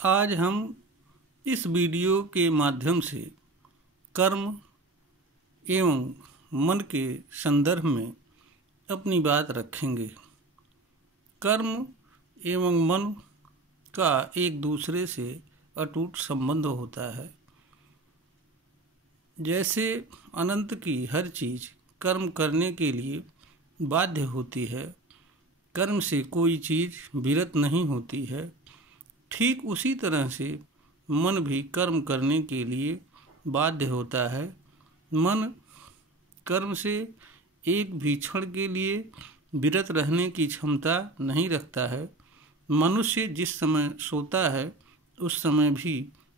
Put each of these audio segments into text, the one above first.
आज हम इस वीडियो के माध्यम से कर्म एवं मन के संदर्भ में अपनी बात रखेंगे। कर्म एवं मन का एक दूसरे से अटूट संबंध होता है। जैसे अनंत की हर चीज़ कर्म करने के लिए बाध्य होती है, कर्म से कोई चीज़ विरत नहीं होती है, ठीक उसी तरह से मन भी कर्म करने के लिए बाध्य होता है। मन कर्म से एक भी क्षण के लिए विरत रहने की क्षमता नहीं रखता है। मनुष्य जिस समय सोता है उस समय भी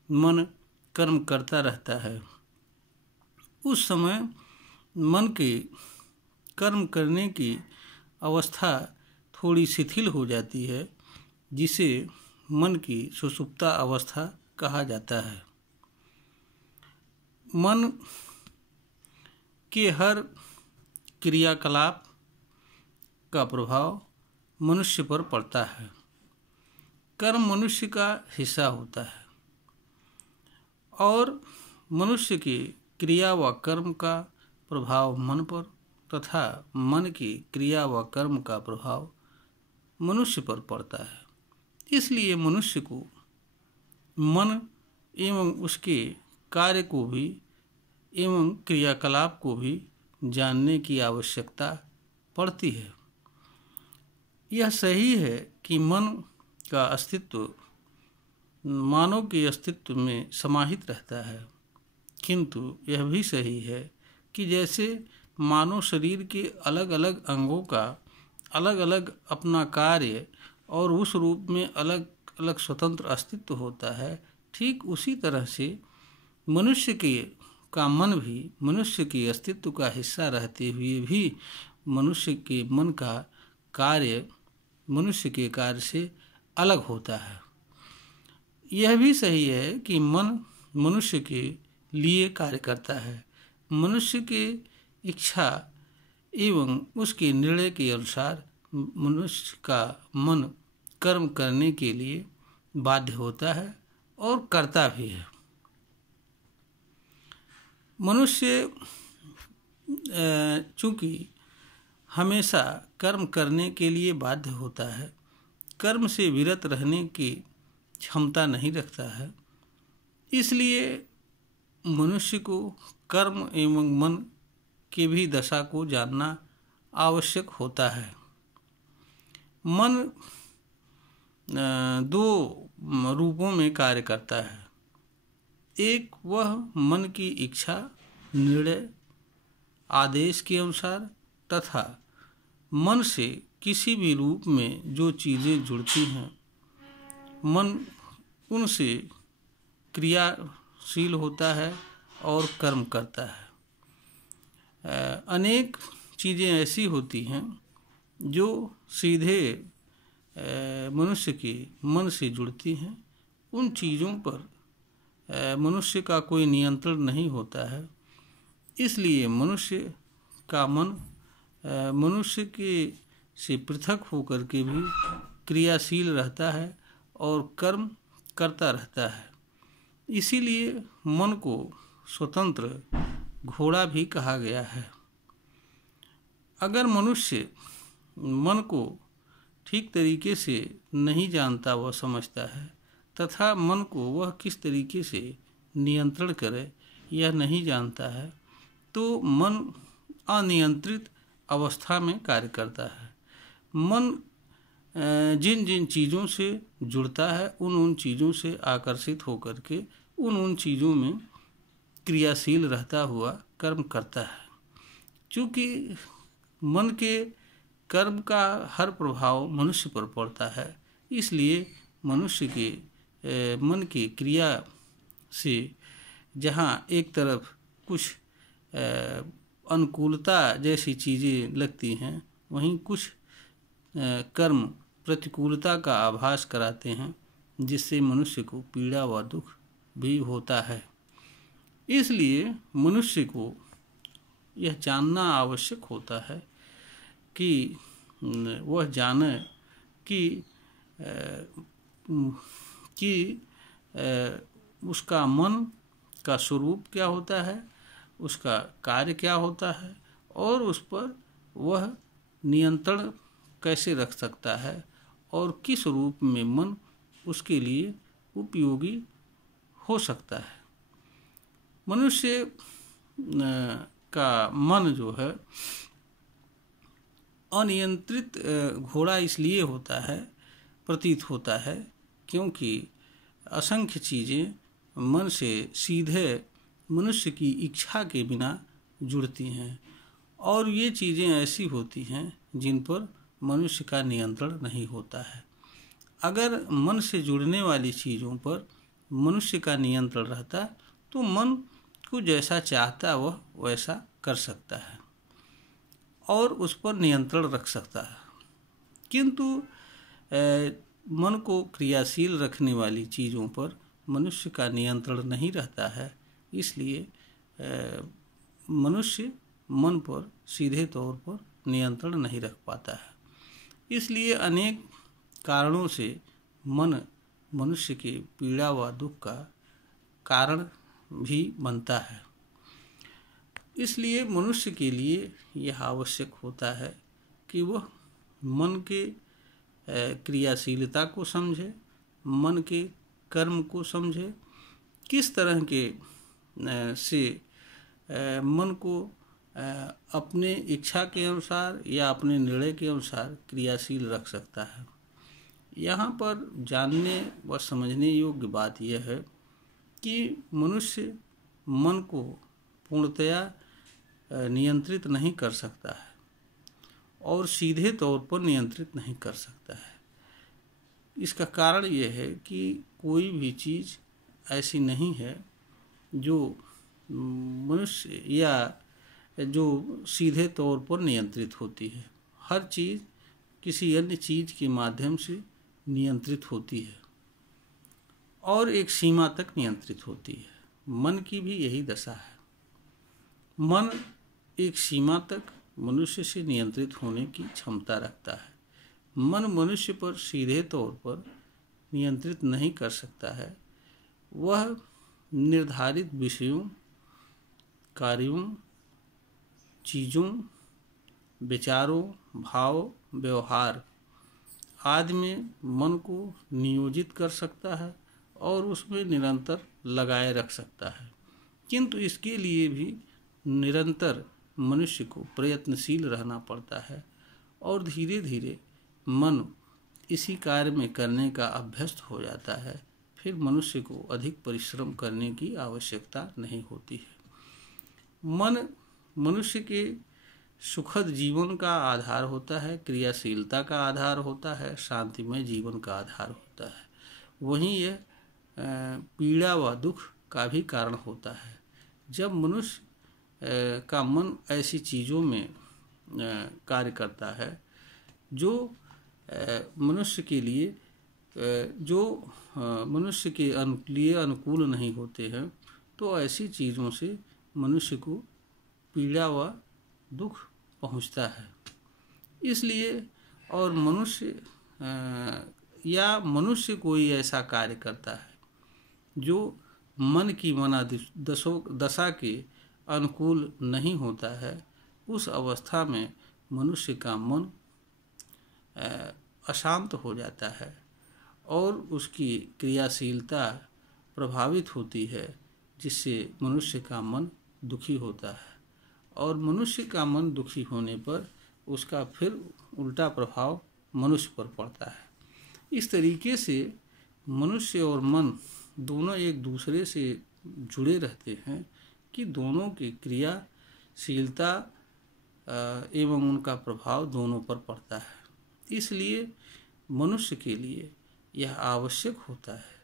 मन कर्म करता रहता है। उस समय मन के कर्म करने की अवस्था थोड़ी शिथिल हो जाती है, जिसे मन की सुषुप्ता अवस्था कहा जाता है। मन के हर क्रियाकलाप का प्रभाव मनुष्य पर पड़ता है। कर्म मनुष्य का हिस्सा होता है और मनुष्य की क्रिया व कर्म का प्रभाव मन पर तथा मन की क्रिया व कर्म का प्रभाव मनुष्य पर पड़ता है। इसलिए मनुष्य को मन एवं उसके कार्य को भी एवं क्रियाकलाप को भी जानने की आवश्यकता पड़ती है। यह सही है कि मन का अस्तित्व मानव के अस्तित्व में समाहित रहता है, किंतु यह भी सही है कि जैसे मानव शरीर के अलग अलग अंगों का अलग अलग अपना कार्य और उस रूप में अलग अलग स्वतंत्र अस्तित्व होता है, ठीक उसी तरह से मनुष्य का मन भी मनुष्य के अस्तित्व का हिस्सा रहते हुए भी मनुष्य के मन का कार्य मनुष्य के कार्य से अलग होता है। यह भी सही है कि मन मनुष्य के लिए कार्य करता है। मनुष्य के इच्छा एवं उसके निर्णय के अनुसार मनुष्य का मन कर्म करने के लिए बाध्य होता है और करता भी है। मनुष्य चूँकि हमेशा कर्म करने के लिए बाध्य होता है, कर्म से विरत रहने की क्षमता नहीं रखता है, इसलिए मनुष्य को कर्म एवं मन की भी दशा को जानना आवश्यक होता है। मन दो रूपों में कार्य करता है। एक वह मन की इच्छा, निर्णय, आदेश के अनुसार तथा मन से किसी भी रूप में जो चीज़ें जुड़ती हैं, मन उनसे क्रियाशील होता है और कर्म करता है। अनेक चीज़ें ऐसी होती हैं जो सीधे मनुष्य के मन से जुड़ती हैं। उन चीज़ों पर मनुष्य का कोई नियंत्रण नहीं होता है, इसलिए मनुष्य का मन मनुष्य के से पृथक होकर के भी क्रियाशील रहता है और कर्म करता रहता है। इसीलिए मन को स्वतंत्र घोड़ा भी कहा गया है। अगर मनुष्य मन को ठीक तरीके से नहीं जानता व समझता है तथा मन को वह किस तरीके से नियंत्रण करे यह नहीं जानता है, तो मन अनियंत्रित अवस्था में कार्य करता है। मन जिन जिन चीज़ों से जुड़ता है उन चीज़ों से आकर्षित होकर के उन चीज़ों में क्रियाशील रहता हुआ कर्म करता है। चूँकि मन के कर्म का हर प्रभाव मनुष्य पर पड़ता है, इसलिए मनुष्य के मन की क्रिया से जहाँ एक तरफ कुछ अनुकूलता जैसी चीज़ें लगती हैं, वहीं कुछ कर्म प्रतिकूलता का आभास कराते हैं, जिससे मनुष्य को पीड़ा व दुख भी होता है। इसलिए मनुष्य को यह जानना आवश्यक होता है कि वह जाने कि उसका मन का स्वरूप क्या होता है, उसका कार्य क्या होता है और उस पर वह नियंत्रण कैसे रख सकता है और किस रूप में मन उसके लिए उपयोगी हो सकता है। मनुष्य का मन जो है अनियंत्रित घोड़ा इसलिए होता है, प्रतीत होता है, क्योंकि असंख्य चीज़ें मन से सीधे मनुष्य की इच्छा के बिना जुड़ती हैं और ये चीज़ें ऐसी होती हैं जिन पर मनुष्य का नियंत्रण नहीं होता है। अगर मन से जुड़ने वाली चीज़ों पर मनुष्य का नियंत्रण रहता तो मन को जैसा चाहता वह वैसा कर सकता है और उस पर नियंत्रण रख सकता है। किंतु मन को क्रियाशील रखने वाली चीज़ों पर मनुष्य का नियंत्रण नहीं रहता है, इसलिए मनुष्य मन पर सीधे तौर पर नियंत्रण नहीं रख पाता है। इसलिए अनेक कारणों से मन मनुष्य के पीड़ा व दुख का कारण भी बनता है। इसलिए मनुष्य के लिए यह आवश्यक होता है कि वह मन के क्रियाशीलता को समझे, मन के कर्म को समझे, किस तरह के से मन को अपने इच्छा के अनुसार या अपने निर्णय के अनुसार क्रियाशील रख सकता है। यहाँ पर जानने व समझने योग्य बात यह है कि मनुष्य मन को पूर्णतया नियंत्रित नहीं कर सकता है और सीधे तौर पर नियंत्रित नहीं कर सकता है। इसका कारण यह है कि कोई भी चीज़ ऐसी नहीं है जो मनुष्य या जो सीधे तौर पर नियंत्रित होती है। हर चीज़ किसी अन्य चीज़ के माध्यम से नियंत्रित होती है और एक सीमा तक नियंत्रित होती है। मन की भी यही दशा है। मन एक सीमा तक मनुष्य से नियंत्रित होने की क्षमता रखता है। मन मनुष्य पर सीधे तौर पर नियंत्रित नहीं कर सकता है। वह निर्धारित विषयों, कार्यों, चीज़ों, विचारों, भाव, व्यवहार आदि में मन को नियोजित कर सकता है और उसमें निरंतर लगाए रख सकता है। किंतु इसके लिए भी निरंतर मनुष्य को प्रयत्नशील रहना पड़ता है और धीरे धीरे मन इसी कार्य में करने का अभ्यस्त हो जाता है। फिर मनुष्य को अधिक परिश्रम करने की आवश्यकता नहीं होती है। मन मनुष्य के सुखद जीवन का आधार होता है, क्रियाशीलता का आधार होता है, शांतिमय जीवन का आधार होता है। वहीं यह पीड़ा व दुख का भी कारण होता है। जब मनुष्य का मन ऐसी चीज़ों में कार्य करता है जो मनुष्य के लिए जो मनुष्य के लिए अनुकूल नहीं होते हैं, तो ऐसी चीज़ों से मनुष्य को पीड़ा व दुख पहुंचता है। इसलिए और मनुष्य कोई ऐसा कार्य करता है जो मन की दशा के अनुकूल नहीं होता है, उस अवस्था में मनुष्य का मन अशांत हो जाता है और उसकी क्रियाशीलता प्रभावित होती है, जिससे मनुष्य का मन दुखी होता है और मनुष्य का मन दुखी होने पर उसका फिर उल्टा प्रभाव मनुष्य पर पड़ता है। इस तरीके से मनुष्य और मन दोनों एक दूसरे से जुड़े रहते हैं कि दोनों की क्रियाशीलता एवं उनका प्रभाव दोनों पर पड़ता है। इसलिए मनुष्य के लिए यह आवश्यक होता है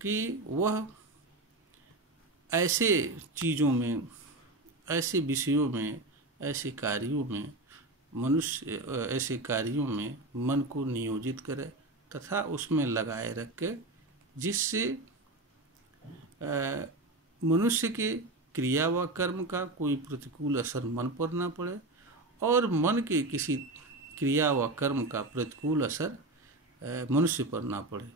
कि वह ऐसे चीज़ों में, ऐसे विषयों में, ऐसे कार्यों में ऐसे कार्यों में मन को नियोजित करे तथा उसमें लगाए रखे, जिससे मनुष्य के क्रिया व कर्म का कोई प्रतिकूल असर मन पर न पड़े और मन के किसी क्रिया व कर्म का प्रतिकूल असर मनुष्य पर ना पड़े।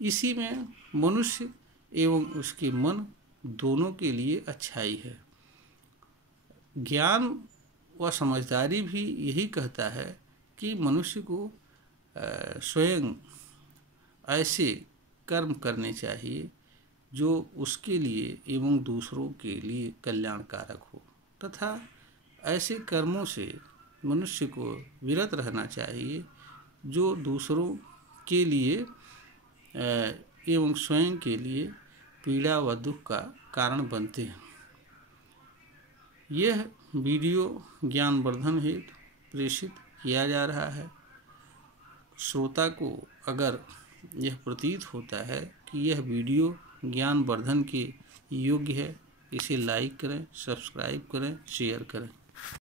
इसी में मनुष्य एवं उसके मन दोनों के लिए अच्छाई है। ज्ञान व समझदारी भी यही कहता है कि मनुष्य को स्वयं ऐसे कर्म करने चाहिए जो उसके लिए एवं दूसरों के लिए कल्याणकारक हो, तथा ऐसे कर्मों से मनुष्य को विरत रहना चाहिए जो दूसरों के लिए एवं स्वयं के लिए पीड़ा व दुख का कारण बनते हैं। यह वीडियो ज्ञानवर्धन हेतु प्रेषित किया जा रहा है। श्रोता को अगर यह प्रतीत होता है कि यह वीडियो ज्ञानवर्धन के योग्य है, इसे लाइक करें, सब्सक्राइब करें, शेयर करें।